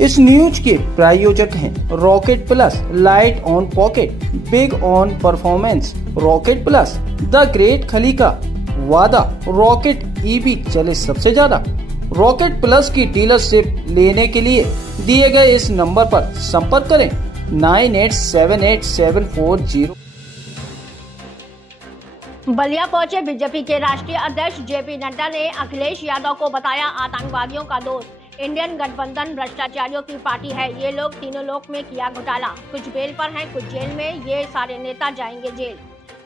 इस न्यूज के प्रायोजक हैं rocket plus, light on pocket, big on performance. Rocket plus, the great खली का वादा, रॉकेट ईवी चले सबसे ज्यादा। रॉकेट प्लस की डीलरशिप लेने के लिए दिए गए इस नंबर पर संपर्क करें 98787440। बलिया पहुंचे बीजेपी के राष्ट्रीय अध्यक्ष जेपी नड्डा ने अखिलेश यादव को बताया आतंकवादियों का दोस्त। इंडियन गठबंधन भ्रष्टाचारियों की पार्टी है। ये लोग तीनों लोक में किया घोटाला, कुछ बेल पर हैं, कुछ जेल में। ये सारे नेता जाएंगे जेल।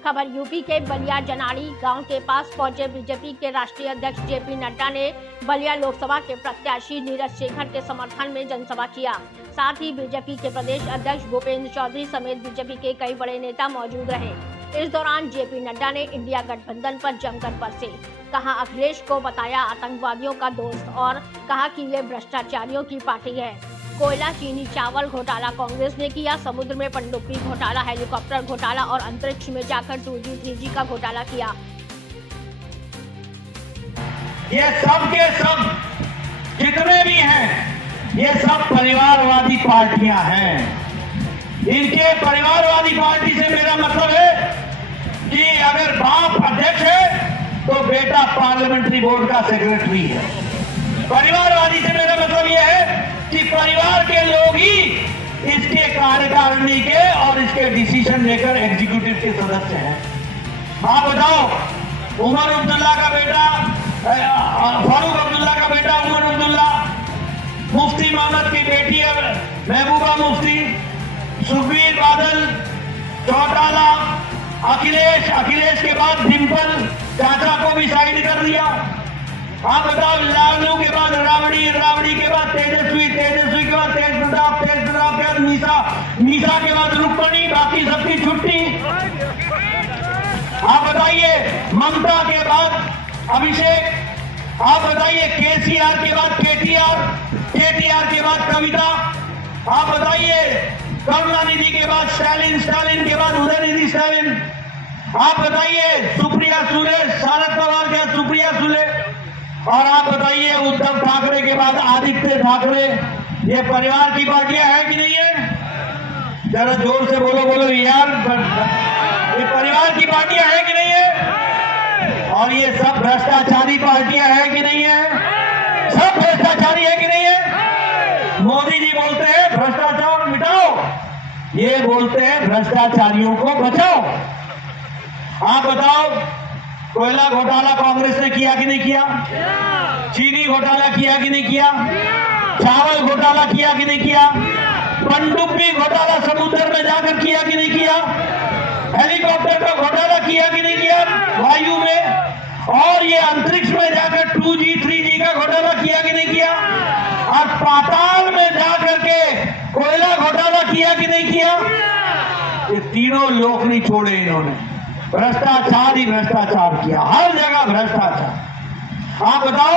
खबर यूपी के बलिया जनाड़ी गांव के पास पहुंचे बीजेपी के राष्ट्रीय अध्यक्ष जेपी नड्डा ने बलिया लोकसभा के प्रत्याशी नीरज शेखर के समर्थन में जनसभा किया। साथ ही बीजेपी के प्रदेश अध्यक्ष भूपेंद्र चौधरी समेत बीजेपी के कई बड़े नेता मौजूद रहे। इस दौरान जेपी नड्डा ने इंडिया गठबंधन पर जमकर बरसे। कहा अखिलेश को बताया आतंकवादियों का दोस्त और कहा कि ये भ्रष्टाचारियों की पार्टी है। कोयला, चीनी, चावल घोटाला कांग्रेस ने किया। समुद्र में पनडुब्बी घोटाला, हेलीकॉप्टर घोटाला और अंतरिक्ष में जाकर 2G 3G का घोटाला किया। ये सब के सब जितने भी हैं, ये सब परिवारवादी पार्टियां हैं। इनके परिवारवादी पार्टी से मेरा मतलब है कि अगर बाप अध्यक्ष है तो बेटा पार्लियामेंट्री बोर्ड का सेक्रेटरी है। परिवारवादी से मेरा मतलब यह है कि परिवार के लोग ही इसके कार्यकारिणी के और इसके डिसीजन मेकर एग्जीक्यूटिव के सदस्य हैं। आप बताओ, उमर अब्दुल्ला का बेटा, फारूक अब्दुल्ला का बेटा उमर अब्दुल्ला, मुफ्ती मोहम्मद की बेटी है महबूबा मुफ्ती, सुखबीर बादल, चौटाला, अखिलेश के बाद डिम्पल चाचा को भी साइड कर दिया। आप बताओ, लालू के बाद रावड़ी के बाद तेजस्वी के बाद तेज प्रताप के बाद मीसा के बाद रुक्मणी, बाकी सबकी छुट्टी। आप बताइए, ममता के बाद अभिषेक, आप बताइए केसीआर के बाद केटीआर के बाद कविता, आप बताइए करुणानिधि के बाद स्टालिन के बाद उदयनिधि स्टालिन, आप बताइए सुप्रिया सुले, शरद पवार के बाद सुप्रिया सुले, और आप बताइए उद्धव ठाकरे के बाद आदित्य ठाकरे। ये परिवार की पार्टियां है कि नहीं है? जरा जोर से बोलो यार, ये परिवार की पार्टियां है कि नहीं है? और ये सब भ्रष्टाचारी पार्टियां है कि नहीं है? सब भ्रष्टाचारी है कि नहीं है? मोदी जी बोलते हैं भ्रष्टाचार मिटाओ, ये बोलते हैं भ्रष्टाचारियों को बचाओ। आप बताओ, कोयला घोटाला कांग्रेस ने किया कि नहीं किया? चीनी घोटाला किया कि नहीं किया? चावल घोटाला किया कि नहीं किया? पनडुब्बी घोटाला समुद्र में जाकर किया कि नहीं किया? हेलीकॉप्टर का घोटाला किया कि नहीं किया वायु में? और ये अंतरिक्ष में जाकर 2G 3G का घोटाला किया कि नहीं किया? और पाताल में जाकर के कोयला घोटाला किया कि नहीं किया? ये तीनों लोक नहीं छोड़े इन्होंने। भ्रष्टाचार ही भ्रष्टाचार किया, हर जगह भ्रष्टाचार। आप बताओ,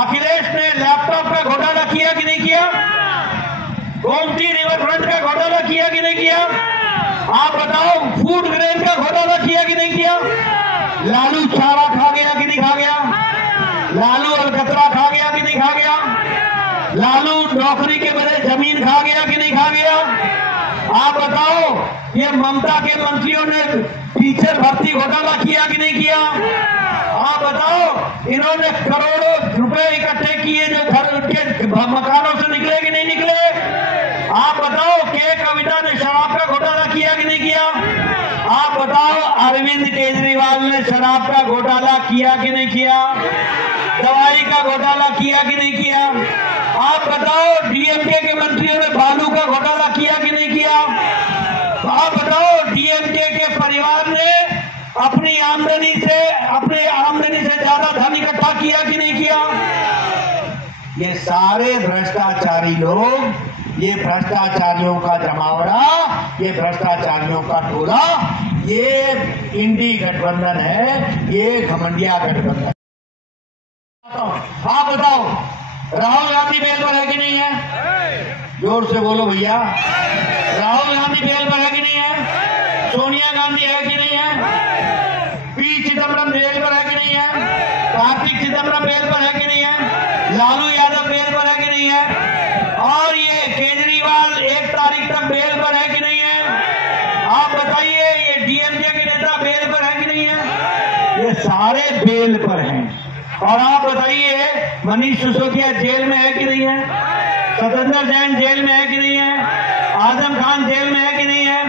अखिलेश ने लैपटॉप का घोटाला किया कि नहीं किया? गोमती रिवर फ्रंट का घोटाला किया कि नहीं किया? आप बताओ, फूड ग्रेन का घोटाला किया कि नहीं किया? लालू चारा खा गया कि नहीं खा गया? लालू अलकतरा खा गया कि नहीं खा गया? लालू नौकरी के बदले जमीन खा गया कि नहीं खा गया? आप बताओ, ये ममता के मंत्रियों ने टीचर भर्ती घोटाला किया कि नहीं किया? आप बताओ, इन्होंने करोड़ों रुपए इकट्ठे किए जो घर के मकानों से निकले कि नहीं निकले? आप बताओ, के कविता ने शराब का घोटाला किया कि नहीं किया? आप बताओ, अरविंद केजरीवाल ने शराब का घोटाला किया कि नहीं किया? दवाई का घोटाला किया कि नहीं किया? आप बताओ, डीएमके के मंत्रियों ने बालू का घोटाला किया कि नहीं किया? आप बताओ, डीएमके के परिवार ने अपनी आमदनी से ज्यादा धन इकट्ठा किया कि नहीं किया? ये सारे भ्रष्टाचारी लोग, ये भ्रष्टाचारियों का जमावड़ा, ये भ्रष्टाचारियों का टोला, ये इंडी गठबंधन है, ये घमंडिया गठबंधन। आप बताओ, राहुल गांधी बेल पर है कि नहीं है? जोर से बोलो भैया। राहुल गांधी बेल पर है कि नहीं है? सोनिया गांधी है कि नहीं है? पी चिदम्बरम बेल पर है कि नहीं है? कार्तिक चिदम्बरम बेल पर है कि नहीं है? लालू यादव बेल पर है कि नहीं है? और ये बेल पर हैं। और आप बताइए, मनीष सिसोदिया जेल में है कि नहीं है? सत्येंद्र जैन जेल में है कि नहीं है? आजम खान जेल में है कि नहीं है?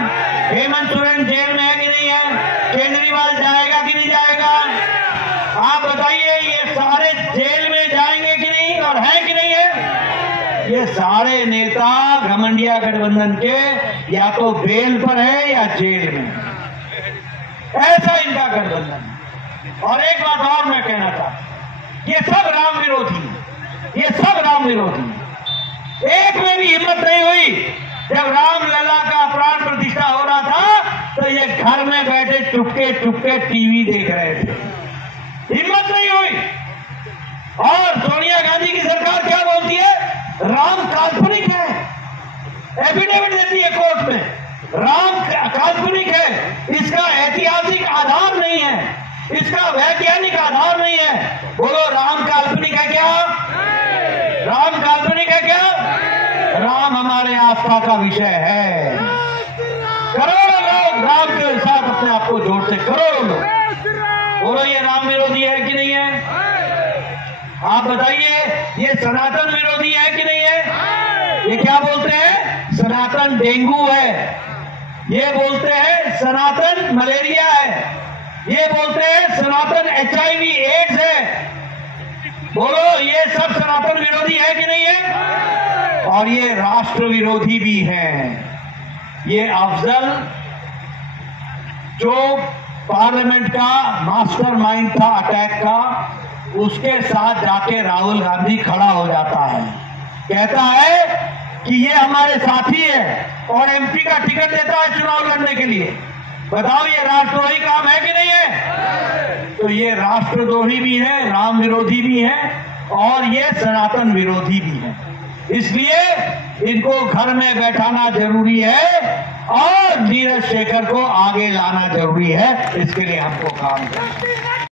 हेमंत सोरेन जेल में है कि नहीं है? केजरीवाल जाएगा कि नहीं जाएगा? आप बताइए, ये सारे जेल में जाएंगे कि नहीं और है कि नहीं है? ये सारे नेता घमंडिया गठबंधन के या तो बेल पर है या जेल में, ऐसा इनका गठबंधन। और एक बात और मैं कहना चाहता, ये सब राम विरोधी, ये सब राम विरोधी। एक में भी हिम्मत नहीं हुई जब रामलला का प्राण प्रतिष्ठा हो रहा था तो ये घर में बैठे चुपके चुपके टीवी देख रहे थे, हिम्मत नहीं हुई। और सोनिया गांधी की सरकार क्या बोलती है? राम काल्पनिक है, एफिडेविट देती है कोर्ट में, राम काल्पनिक है, इसका ऐतिहासिक आधार नहीं है, इसका वैज्ञानिक आधार नहीं है। बोलो, राम काल्पनिक है क्या? राम काल्पनिक है क्या? राम हमारे आस्था का विषय है। करोड़ों लोग राम के साथ अपने आप को जोड़ते, करोड़ों लोग। बोलो, ये राम विरोधी है कि नहीं है? आप बताइए, ये सनातन विरोधी है कि नहीं है? ये क्या बोलते हैं? सनातन डेंगू है, ये बोलते हैं सनातन मलेरिया है, ये बोलते हैं सनातन HIV एड्स है। बोलो, ये सब सनातन विरोधी है कि नहीं है? और ये राष्ट्र विरोधी भी है। ये अफजल जो पार्लियामेंट का मास्टरमाइंड था अटैक का, उसके साथ जाके राहुल गांधी खड़ा हो जाता है, कहता है कि ये हमारे साथी है और MP का टिकट देता है चुनाव लड़ने के लिए। बताओ, ये राष्ट्रद्रोही काम है कि नहीं है? तो ये राष्ट्रद्रोही भी है, राम विरोधी भी है और ये सनातन विरोधी भी है। इसलिए इनको घर में बैठाना जरूरी है और नीरज शेखर को आगे लाना जरूरी है। इसके लिए हमको काम करना है।